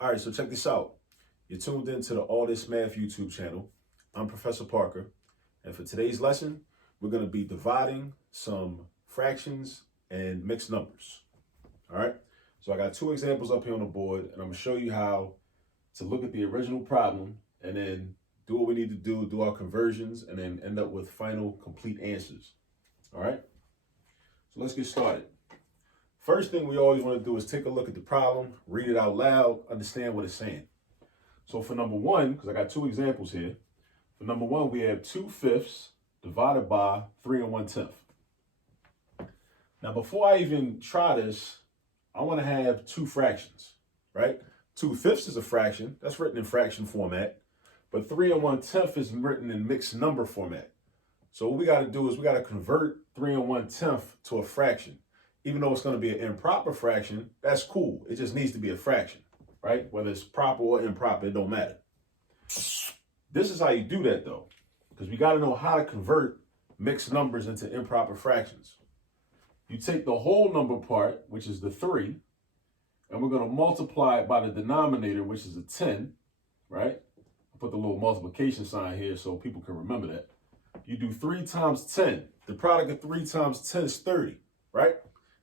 All right, so check this out. You're tuned into the All This Math YouTube channel. I'm Professor Parker, and for today's lesson, we're going to be dividing some fractions and mixed numbers. All right, so I got two examples up here on the board, and I'm going to show you how to look at the original problem and then do what we need to do our conversions, and then end up with final complete answers. All right, so let's get started. First thing we always want to do is take a look at the problem, read it out loud, understand what it's saying. So for number one, because I got two examples here, for number one, we have 2/5 divided by 3 1/10. Now, before I even try this, I want to have two fractions, right? 2/5 is a fraction, that's written in fraction format, but 3 1/10 is written in mixed number format. So what we got to do is we got to convert 3 1/10 to a fraction. Even though it's going to be an improper fraction, that's cool. It just needs to be a fraction, right? Whether it's proper or improper, it don't matter. This is how you do that, though, because we got to know how to convert mixed numbers into improper fractions. You take the whole number part, which is the 3, and we're going to multiply it by the denominator, which is a 10, right? I'll put the little multiplication sign here so people can remember that. You do 3 times 10. The product of 3 times 10 is 30, right?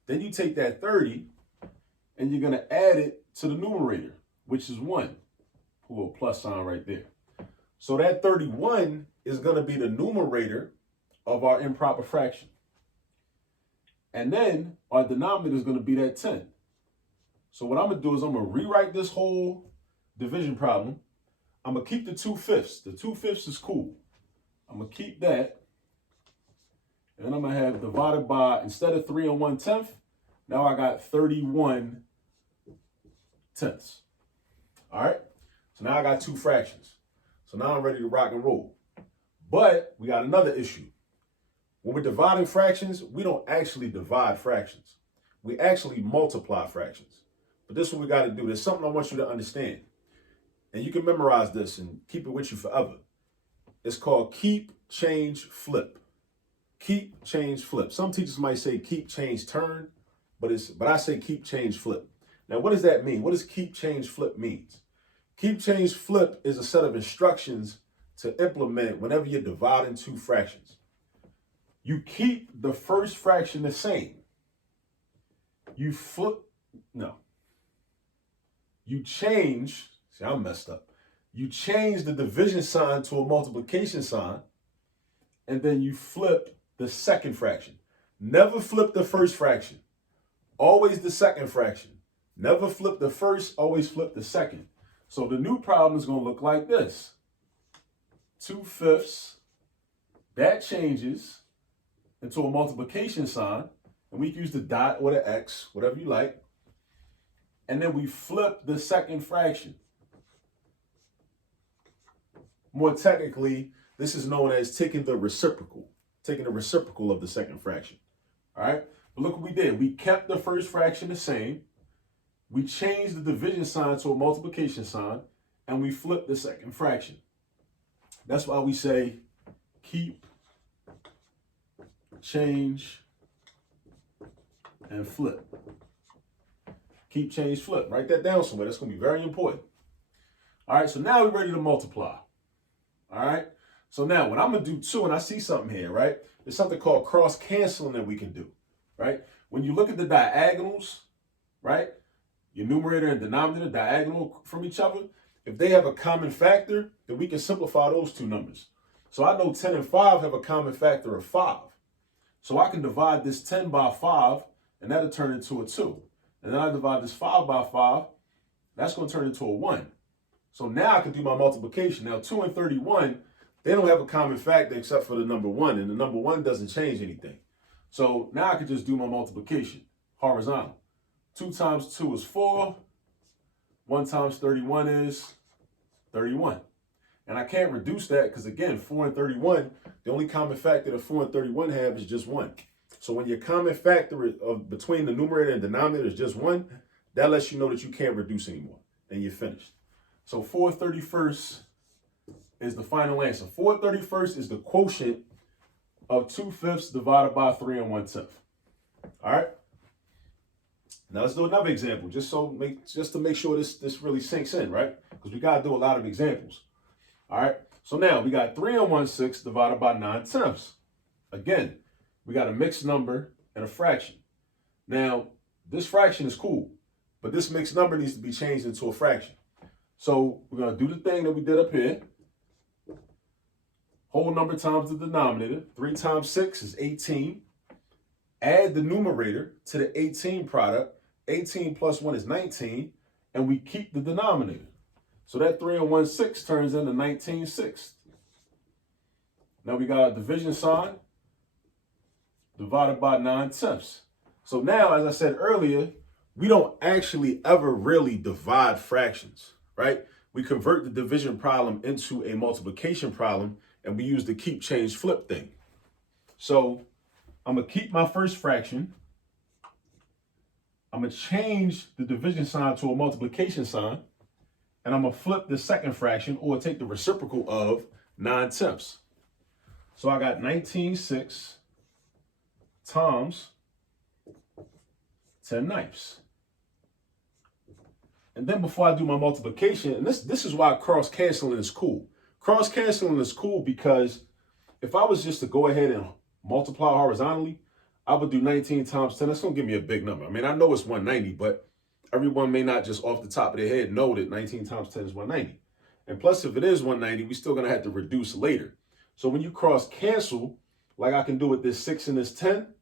Then you take that 30 and you're going to add it to the numerator, which is 1. Put a little plus sign right there. So that 31 is going to be the numerator of our improper fraction. And then our denominator is going to be that 10. So what I'm going to do is I'm going to rewrite this whole division problem. I'm going to keep the 2/5. The 2/5 is cool. I'm going to keep that. And then I'm going to have divided by, instead of 3 1/10, now I got 31 tenths. All right? So now I got two fractions. So now I'm ready to rock and roll. But we got another issue. When we're dividing fractions, we don't actually divide fractions. We actually multiply fractions. But this is what we got to do. There's something I want you to understand. And you can memorize this and keep it with you forever. It's called keep, change, flip. Keep, change, flip. Some teachers might say keep, change, turn, but I say keep, change, flip. Now, what does that mean? What does keep, change, flip means? Keep, change, flip is a set of instructions to implement whenever you're dividing two fractions. You keep the first fraction the same. You change, see, I'm messed up. You change the division sign to a multiplication sign, and then you flip the second fraction. Never flip the first fraction. Always the second fraction. Never flip the first, always flip the second. So the new problem is going to look like this. 2/5, that changes into a multiplication sign, and we can use the dot or the X, whatever you like. And then we flip the second fraction. More technically, this is known as taking the reciprocal of the second fraction. All right, but look what we did. We kept the first fraction the same. We changed the division sign to a multiplication sign, and we flipped the second fraction. That's why we say keep, change, and flip. Keep, change, flip. Write that down somewhere. That's going to be very important. All right, so now we're ready to multiply. All right, so now when I'm going to do 2 and I see something here, right, there's something called cross-canceling that we can do, right? When you look at the diagonals, right, your numerator and denominator diagonal from each other, if they have a common factor, then we can simplify those two numbers. So I know 10 and 5 have a common factor of 5. So I can divide this 10 by 5, and that'll turn into a 2. And then I divide this 5 by 5, that's going to turn into a 1. So now I can do my multiplication. Now 2 and 31, they don't have a common factor except for the number 1, and the number 1 doesn't change anything. So now I can just do my multiplication, horizontal. 2 times 2 is 4. 1 times 31 is 31. And I can't reduce that because, again, 4 and 31, the only common factor that 4 and 31 have is just 1. So when your common factor between the numerator and denominator is just 1, that lets you know that you can't reduce anymore, and you're finished. So 4/31 is the final answer. 4/31 is the quotient of 2/5 divided by 3 1/10. All right? Now let's do another example, just to make sure this really sinks in, right? Because we gotta do a lot of examples. All right. So now we got 3/1/6 divided by 9/10. Again, we got a mixed number and a fraction. Now, this fraction is cool, but this mixed number needs to be changed into a fraction. So we're gonna do the thing that we did up here. Whole number times the denominator. 3 times 6 is 18. Add the numerator to the 18 product. 18 plus 1 is 19. And we keep the denominator. So that 3/1/6 turns into 19/6. Now we got a division sign divided by 9/10. So now, as I said earlier, we don't actually ever really divide fractions, right? We convert the division problem into a multiplication problem, and we use the keep, change, flip thing. So I'm going to keep my first fraction. I'm going to change the division sign to a multiplication sign. And I'm going to flip the second fraction, or take the reciprocal of 9/10. So I got 19/6 times 10/9. And then before I do my multiplication, and this is why cross-canceling is cool. Cross-canceling is cool because if I was just to go ahead and multiply horizontally, I would do 19 times 10. That's going to give me a big number. I mean, I know it's 190, but everyone may not just off the top of their head know that 19 times 10 is 190. And plus, if it is 190, we're still going to have to reduce later. So when you cross-cancel, like I can do with this 6 and this 10,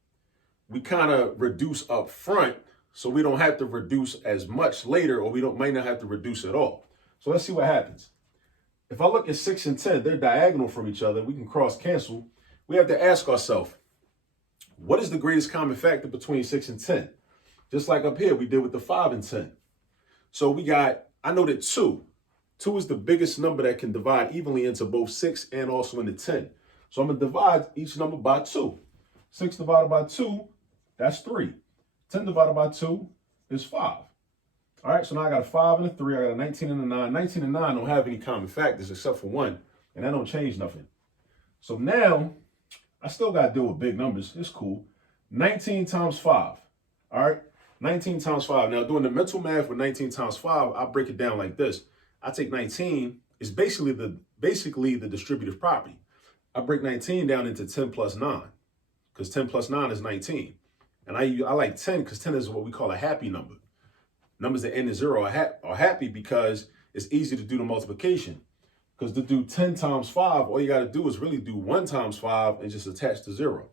we kind of reduce up front so we don't have to reduce as much later, or might not have to reduce at all. So let's see what happens. If I look at 6 and 10, they're diagonal from each other. We can cross-cancel. We have to ask ourselves, what is the greatest common factor between 6 and 10? Just like up here, we did with the 5 and 10. So I know that 2. 2 is the biggest number that can divide evenly into both 6 and also into 10. So I'm going to divide each number by 2. 6 divided by 2, that's 3. 10 divided by 2 is 5. All right, so now I got a 5 and a 3. I got a 19 and a 9. 19 and 9 don't have any common factors except for 1, and that don't change nothing. So now I still got to deal with big numbers. It's cool. 19 times 5. All right, 19 times 5. Now, doing the mental math with 19 times 5, I break it down like this. I take 19 is basically the distributive property. I break 19 down into 10 plus 9, because 10 plus 9 is 19. And I like 10 because 10 is what we call a happy number. Numbers that end in 0 are happy because it's easy to do the multiplication. Because to do 10 times 5, all you got to do is really do 1 times 5 and just attach to 0.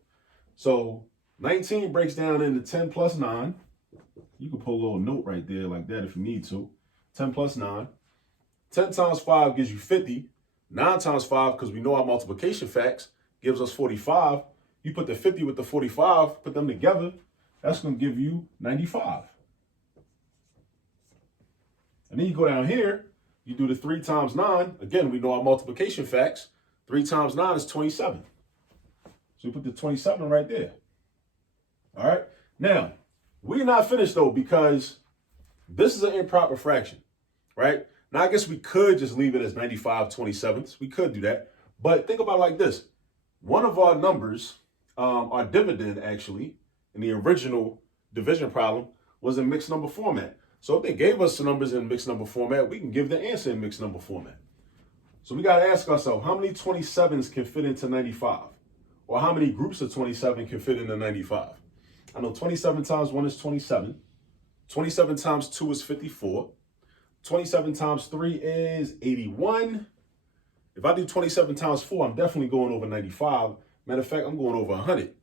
So 19 breaks down into 10 plus 9. You can put a little note right there like that if you need to. 10 plus 9. 10 times 5 gives you 50. 9 times 5, because we know our multiplication facts, gives us 45. You put the 50 with the 45, put them together, that's going to give you 95. And then you go down here, you do the 3 times 9. Again, we know our multiplication facts. 3 times 9 is 27. So you put the 27 right there. All right. Now, we're not finished, though, because this is an improper fraction, right? Now, I guess we could just leave it as 95/27. We could do that. But think about it like this. One of our numbers, our dividend, actually, in the original division problem, was in mixed number format. So if they gave us the numbers in mixed number format, we can give the answer in mixed number format. So we got to ask ourselves, how many 27s can fit into 95? Or how many groups of 27 can fit into 95? I know 27 times 1 is 27. 27 times 2 is 54. 27 times 3 is 81. If I do 27 times 4, I'm definitely going over 95. Matter of fact, I'm going over 100.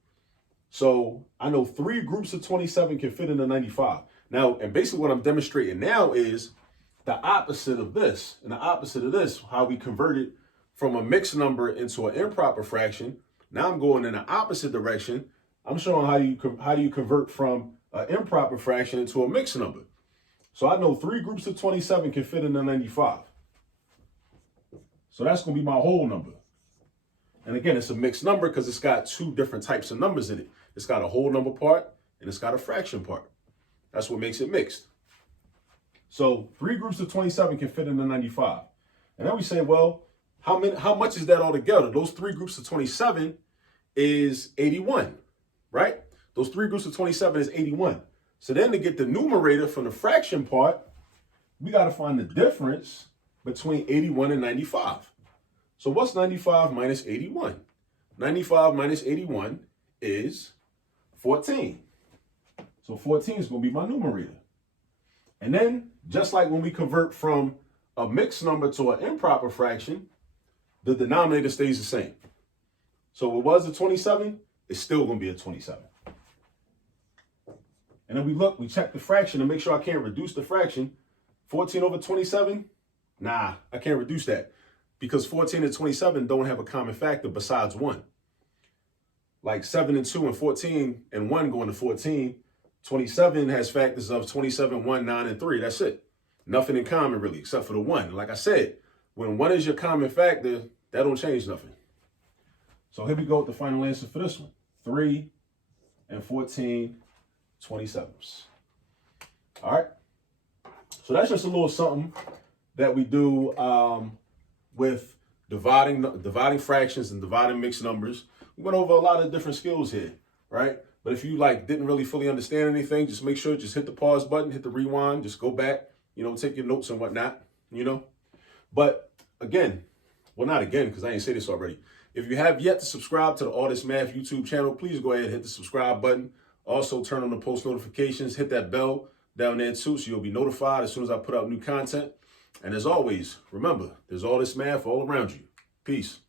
So I know 3 groups of 27 can fit into 95. Now, and basically what I'm demonstrating now is the opposite of this. And the opposite of this, how we converted from a mixed number into an improper fraction. Now I'm going in the opposite direction. I'm showing how you convert from an improper fraction into a mixed number. So I know 3 groups of 27 can fit into 95. So that's going to be my whole number. And again, it's a mixed number because it's got 2 different types of numbers in it. It's got a whole number part and it's got a fraction part. That's what makes it mixed. So 3 groups of 27 can fit into 95. And then we say, well, how much is that altogether? Those 3 groups of 27 is 81, right? Those 3 groups of 27 is 81. So then to get the numerator from the fraction part, we got to find the difference between 81 and 95. So what's 95 minus 81? 95 minus 81 is 14. So 14 is going to be my numerator. And then, just like when we convert from a mixed number to an improper fraction, the denominator stays the same. So it was a 27, it's still going to be a 27. And then we check the fraction to make sure I can't reduce the fraction. 14 over 27, nah, I can't reduce that because 14 and 27 don't have a common factor besides 1. Like 7 and 2 and 14 and 1 going to 14. 27 has factors of 27, 1, 9, and 3. That's it. Nothing in common really, except for the 1. Like I said, when 1 is your common factor, that don't change nothing. So here we go with the final answer for this one. 3 and 14, 27s. All right. So that's just a little something that we do with dividing fractions and dividing mixed numbers. We went over a lot of different skills here, right? But if you didn't really fully understand anything, just make sure, just hit the pause button, hit the rewind, just go back, take your notes and whatnot, But again, well, not again, because I ain't say this already. If you have yet to subscribe to the All This Math YouTube channel, please go ahead and hit the subscribe button. Also turn on the post notifications, hit that bell down there too, so you'll be notified as soon as I put out new content. And as always, remember, there's all this math all around you. Peace.